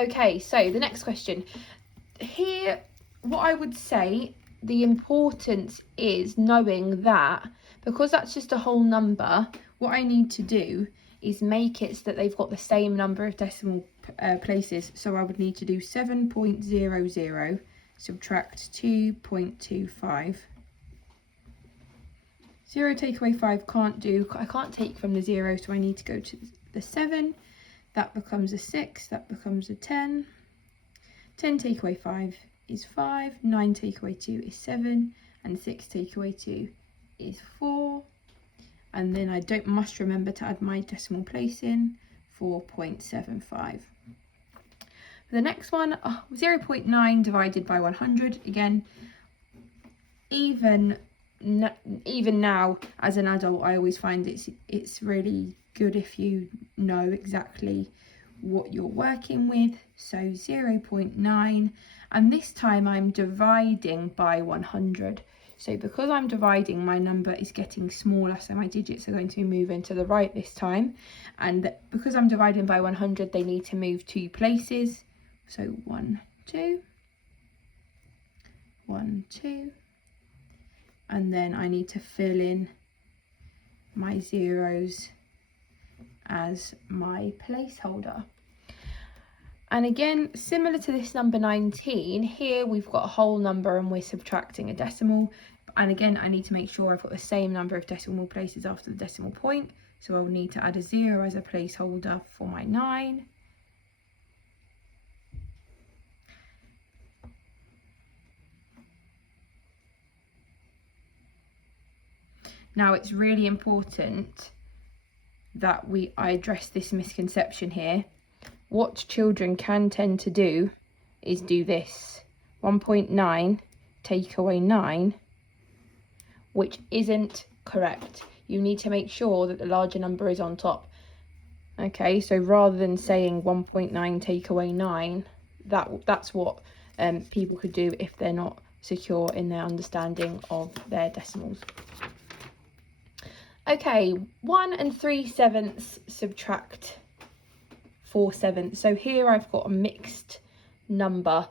Okay, so the next question. Here, what I would say, the importance is knowing that because that's just a whole number, what I need to do is make it so that they've got the same number of decimal places. So I would need to do 7.00 subtract 2.25. 0 take away 5 I can't take from the 0, so I need to go to the 7. That becomes a 6, that becomes a 10. 10 take away 5 is 5, 9 take away 2 is 7, and 6 take away 2 is 4. And then I must remember to add my decimal place in, 4.75. For the next one, 0.9 divided by 100. Again, even now as an adult, I always find it's really good if you know exactly what you're working with. So 0.9, and this time I'm dividing by 100. So because I'm dividing, my number is getting smaller, so my digits are going to be moving to the right this time. And because I'm dividing by 100, they need to move 2 places. So 1, 2, 1, 2. And then I need to fill in my zeros as my placeholder. And again, similar to this number 19, here we've got a whole number and we're subtracting a decimal. And again, I need to make sure I've got the same number of decimal places after the decimal point. So I'll need to add a 0 as a placeholder for my 9. Now it's really important that I address this misconception here. What children can tend to do is do this. 1.9 take away 9, which isn't correct. You need to make sure that the larger number is on top. Okay, so rather than saying 1.9 take away 9, that's what people could do if they're not secure in their understanding of their decimals. Okay, 1 3/7 subtract 4/7. So here I've got a mixed number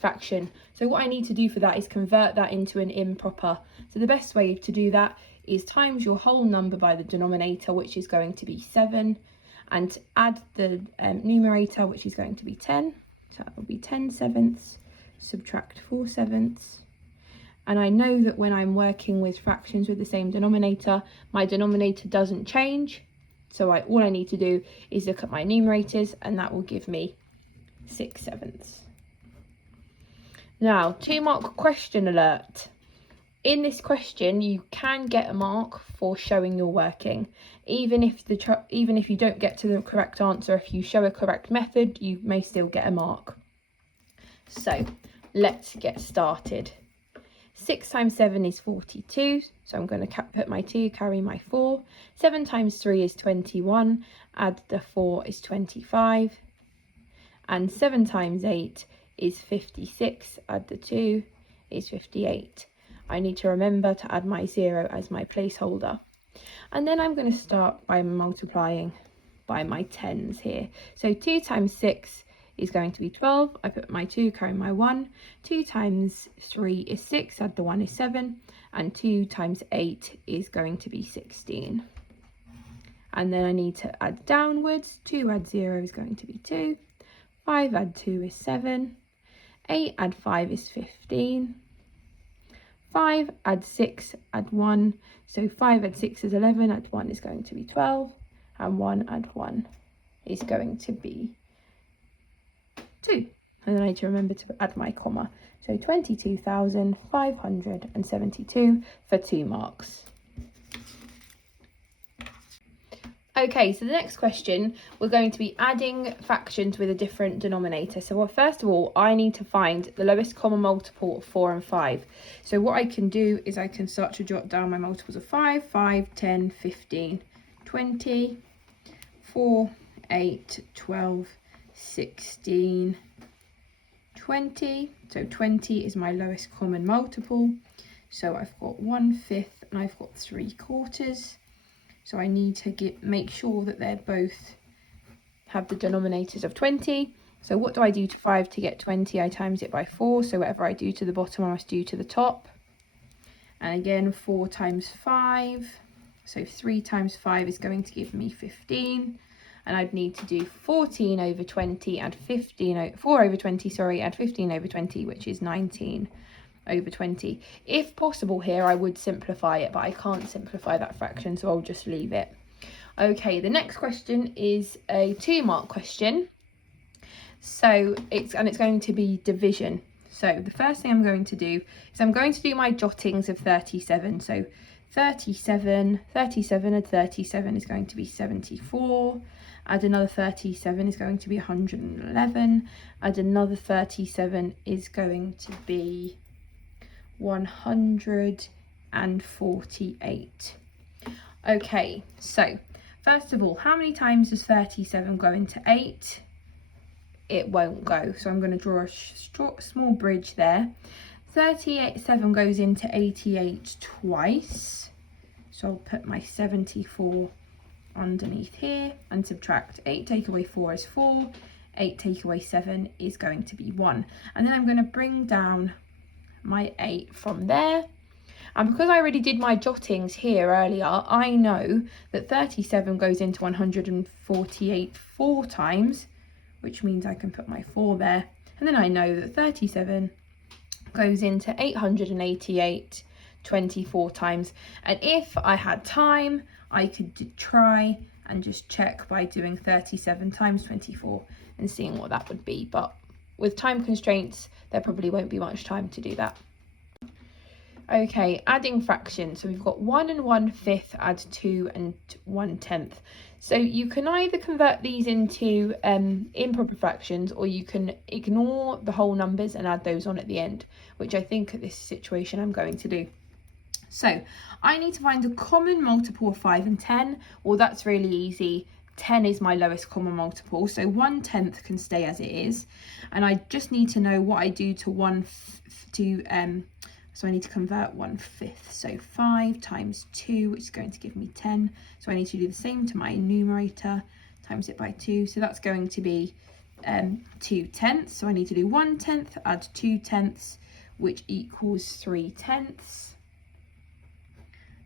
fraction. So what I need to do for that is convert that into an improper. So the best way to do that is times your whole number by the denominator, which is going to be 7, and add the numerator, which is going to be 10. So that will be 10/7 subtract 4/7. And I know that when I'm working with fractions with the same denominator, my denominator doesn't change. So all I need to do is look at my numerators, and that will give me 6/7. Now, 2-mark question alert. In this question, you can get a mark for showing you're working. Even if you don't get to the correct answer, if you show a correct method, you may still get a mark. So let's get started. 6 times 7 is 42, so I'm going to put my 2, carry my 4. 7 times 3 is 21, add the 4 is 25. And 7 times 8 is 56, add the 2 is 58. I need to remember to add my 0 as my placeholder. And then I'm going to start by multiplying by my 10s here. So 2 times 6 is going to be 12. I put my 2, carry my 1. 2 times 3 is 6, add the 1 is 7. And 2 times 8 is going to be 16. And then I need to add downwards. 2 add 0 is going to be 2. 5 add 2 is 7. 8 add 5 is 15. 5 add 6 add 1. So 5 add 6 is 11, add 1 is going to be 12. And 1 add 1 is going to be 2. And then I need to remember to add my comma. So 22,572 for 2 marks. Okay, so the next question, we're going to be adding fractions with a different denominator. So first of all, I need to find the lowest common multiple of 4 and 5. So what I can do is I can start to jot down my multiples of 5, 10, 15, 20, 4, 8, 12, 16, 20. So 20 is my lowest common multiple. So I've got 1/5 and I've got 3/4. So I need to make sure that they both have the denominators of 20. So what do I do to 5 to get 20? I times it by 4. So whatever I do to the bottom, I must do to the top. And again, 4 times 5. So 3 times 5 is going to give me 15. And I'd need to do 14 over 20 and 4 over 20, sorry, and 15 over 20, which is 19 over 20. If possible here, I would simplify it, but I can't simplify that fraction, so I'll just leave it. Okay, the next question is a 2-mark question. So it's going to be division. So the first thing I'm going to do is I'm going to do my jottings of 37. So 37 add 37 is going to be 74. Add another 37 is going to be 111. Add another 37 is going to be 148. Okay, so first of all, how many times does 37 go into 8? It won't go, so I'm going to draw a small bridge there. 37 goes into 88 twice, so I'll put my 74 underneath here and subtract. 8 take away 4 is 4, 8 take away 7 is going to be 1, and then I'm going to bring down my 8 from there. And because I already did my jottings here earlier, I know that 37 goes into 148 4 times, which means I can put my 4 there. And then I know that 37 goes into 888 24 times. And if I had time, I could try and just check by doing 37 times 24 and seeing what that would be. But with time constraints, there probably won't be much time to do that. Okay, adding fractions. So we've got 1 and 1/5 add 2 and 1/10. So you can either convert these into improper fractions, or you can ignore the whole numbers and add those on at the end, which I think at this situation I'm going to do. So I need to find a common multiple of 5 and 10. Well, that's really easy. 10 is my lowest common multiple, so 1/10 can stay as it is. And I just need to know what I do to so I need to convert 1/5. So 5 times 2, which is going to give me 10. So I need to do the same to my numerator, times it by 2. So that's going to be 2/10. So I need to do 1/10 add 2/10, which equals 3/10.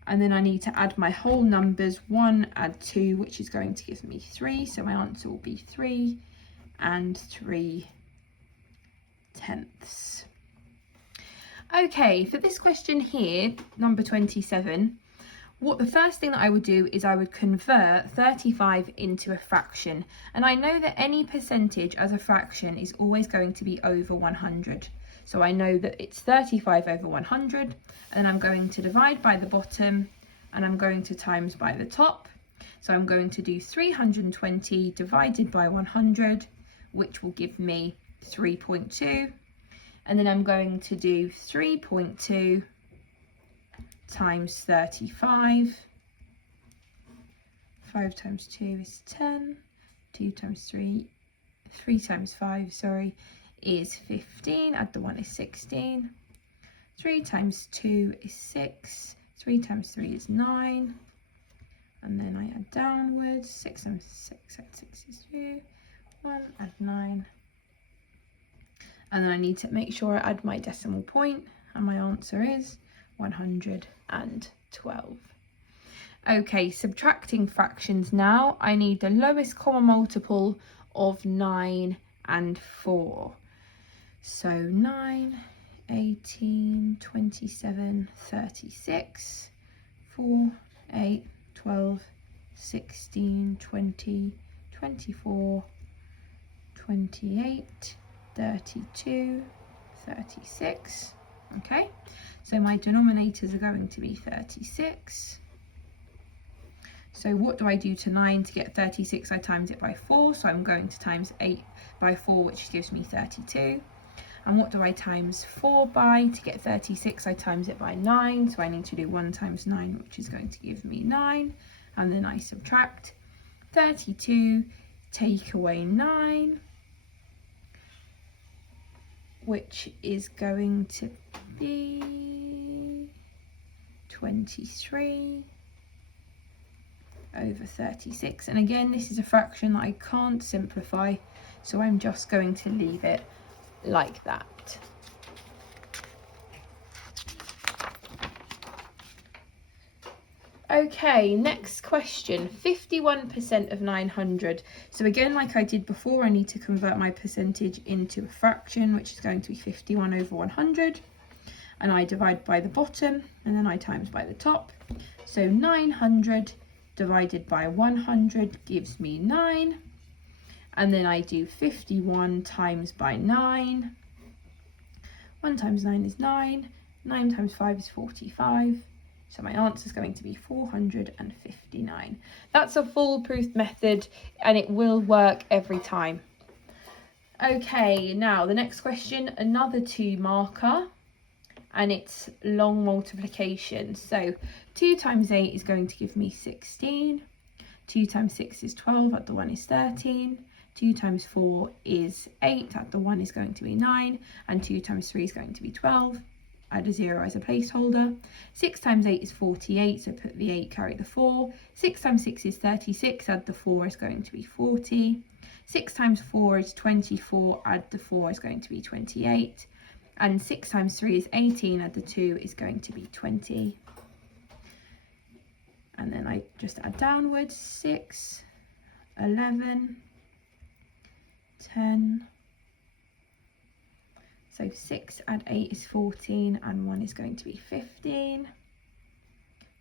And then I need to add my whole numbers, 1 add 2, which is going to give me 3. So my answer will be 3 and 3/10. Okay, for this question here, number 27, the first thing that I would do is I would convert 35 into a fraction. And I know that any percentage as a fraction is always going to be over 100. So I know that it's 35 over 100, and I'm going to divide by the bottom, and I'm going to times by the top. So I'm going to do 320 divided by 100, which will give me 3.2. And then I'm going to do 3.2 times 35. 5 times 2 is 10. 2 times 3 times 5, sorry, is 15. Add the 1 is 16. 3 times 2 is 6. 3 times 3 is 9. And then I add downwards. 6 times 6, add 6 is 2. 1, add 9. And then I need to make sure I add my decimal point, and my answer is 112. Okay, subtracting fractions now. I need the lowest common multiple of 9 and 4. So 9, 18, 27, 36, 4, 8, 12, 16, 20, 24, 28, 32, 36. Okay, so my denominators are going to be 36. So what do I do to 9 to get 36? I times it by 4, so I'm going to times 8 by 4, which gives me 32. And what do I times 4 by to get 36? I times it by 9, so I need to do 1 times 9, which is going to give me 9. And then I subtract 32, take away 9, which is going to be 23 over 36. And again, this is a fraction that I can't simplify, so I'm just going to leave it like that. Okay, next question, 51% of 900. So again, like I did before, I need to convert my percentage into a fraction, which is going to be 51 over 100. And I divide by the bottom, and then I times by the top. So 900 divided by 100 gives me 9. And then I do 51 times by 9. 1 times 9 is 9. 9 times 5 is 45. So my answer is going to be 459. That's a foolproof method, and it will work every time. Okay, now the next question, another 2 marker, and it's long multiplication. So 2 times 8 is going to give me 16. 2 times 6 is 12, add the 1 is 13. 2 times 4 is 8, add the 1 is going to be 9. And 2 times 3 is going to be 12. Add a 0 as a placeholder. 6 times 8 is 48, so put the 8, carry the 4. 6 times 6 is 36, add the 4 is going to be 40. 6 times 4 is 24, add the 4 is going to be 28. And 6 times 3 is 18, add the 2 is going to be 20. And then I just add downwards, 6, 11, 10. So 6 add 8 is 14, and 1 is going to be 15.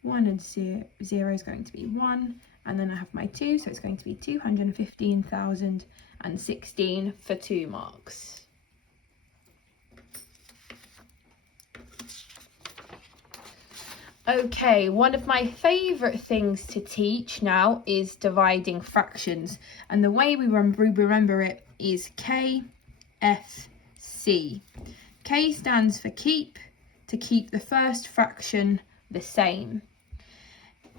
1 and 0 is going to be 1, and then I have my 2, so it's going to be 215,016 for 2 marks. Okay, one of my favourite things to teach now is dividing fractions, and the way we remember it is KS2. K stands for keep, to keep the first fraction the same.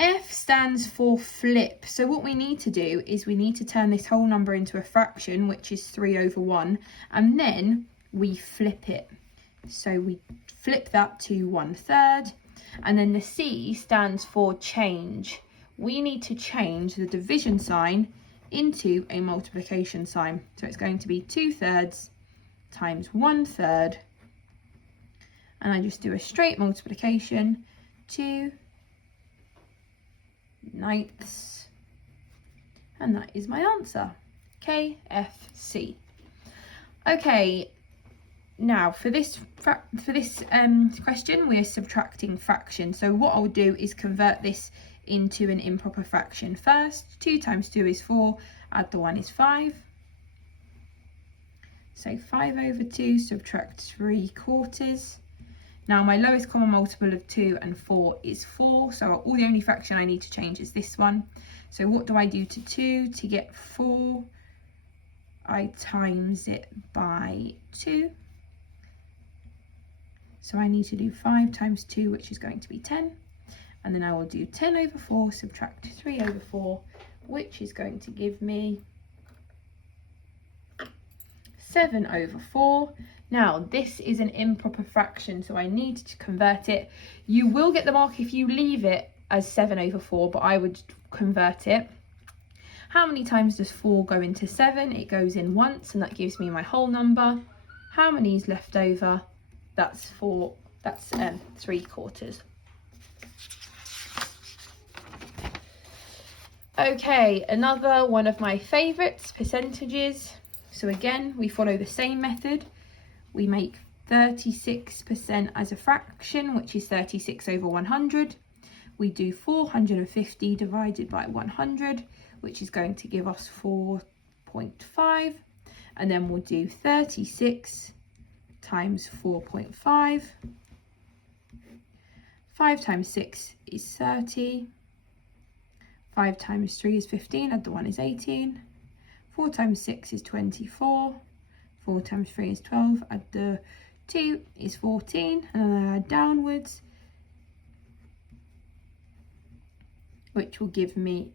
F stands for flip. So what we need to do is we need to turn this whole number into a fraction, which is 3 over 1, and then we flip it. So we flip that to 1/3, and then the C stands for change. We need to change the division sign into a multiplication sign. So it's going to be 2/3 times 1/3, and I just do a straight multiplication, 2/9, and that is my answer, KFC. Okay, now for this question, we're subtracting fractions. So what I'll do is convert this into an improper fraction first. 2 times 2 is 4, add the 1 is 5. So 5 over 2, subtract 3/4. Now my lowest common multiple of 2 and 4 is 4, so the only fraction I need to change is this one. So what do I do to 2 to get 4? I times it by 2. So I need to do 5 times 2, which is going to be 10. And then I will do 10 over 4, subtract 3 over 4, which is going to give me 7 over 4. Now this is an improper fraction, so I need to convert it. You will get the mark if you leave it as 7 over 4, but I would convert it. How many times does 4 go into 7? It goes in once, and that gives me my whole number. How many is left over? That's 4, that's 3/4. Okay, another one of my favourites, percentages. So again, we follow the same method. We make 36% as a fraction, which is 36 over 100. We do 450 divided by 100, which is going to give us 4.5. And then we'll do 36 times 4.5. 5 times 6 is 30. 5 times 3 is 15, add the 1 is 18. 4 times 6 is 24. 4 times 3 is 12, add the 2 is 14, and then I add downwards, which will give me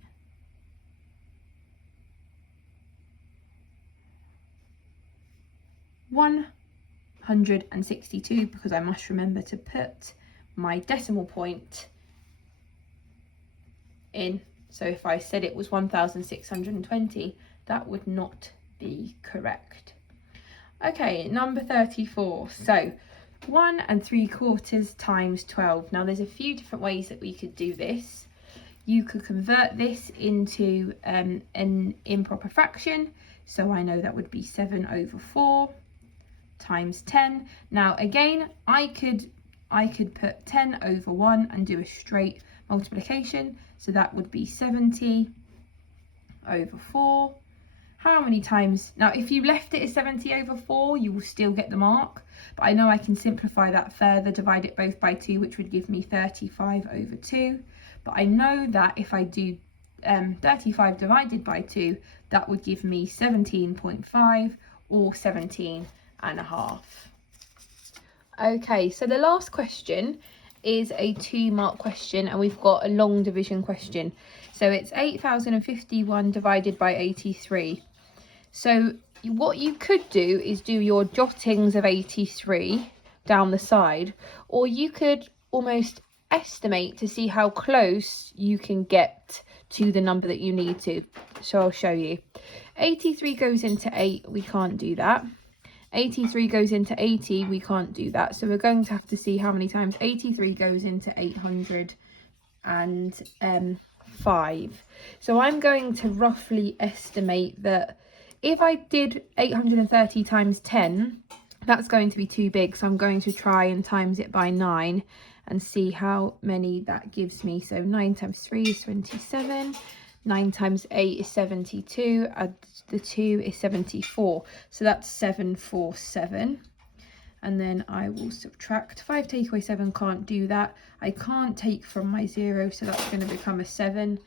162, because I must remember to put my decimal point in. So if I said it was 1,620, that would not be correct. Okay, number 34. So 1 3/4 times 12. Now there's a few different ways that we could do this. You could convert this into an improper fraction. So I know that would be 7/4 times 10. Now again, I could put 10/1 and do a straight multiplication. So that would be 70/4. How many times? Now if you left it as 70/4, you will still get the mark. But I know I can simplify that further, divide it both by 2, which would give me 35/2. But I know that if I do 35 divided by 2, that would give me 17.5 or 17.5. Okay, so the last question is a 2-mark question, and we've got a long division question. So it's 8,051 divided by 83. So what you could do is do your jottings of 83 down the side, or you could almost estimate to see how close you can get to the number that you need to. So I'll show you. 83 goes into 8, we can't do that. 83 goes into 80, we can't do that. So we're going to have to see how many times 83 goes into 805. So I'm going to roughly estimate that if I did 830 times 10, that's going to be too big. So I'm going to try and times it by 9 and see how many that gives me. So 9 times 3 is 27. 9 times 8 is 72, add the 2 is 74, so that's 747. And then I will subtract 5 take away 7, can't do that. I can't take from my 0, so that's going to become a 7.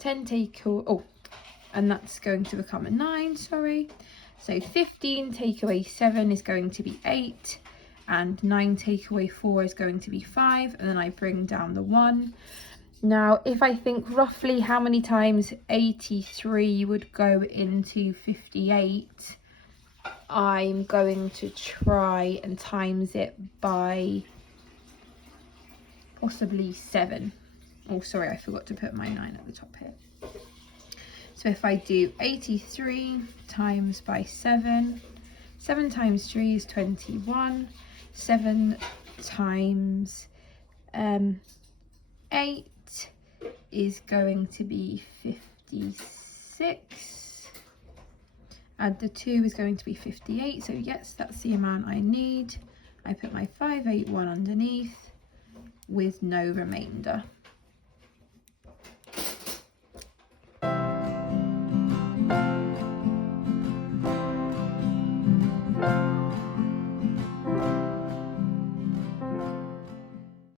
10 take away, and that's going to become a 9, sorry. So 15 take away 7 is going to be 8, and 9 take away 4 is going to be 5, and then I bring down the 1. Now, if I think roughly how many times 83 would go into 58, I'm going to try and times it by possibly 7. Oh, sorry, I forgot to put my 9 at the top here. So if I do 83 times by 7, 7 times 3 is 21, 7 times 8 is going to be 56. Add the 2 is going to be 58. So yes, that's the amount I need. I put my 581 underneath with no remainder.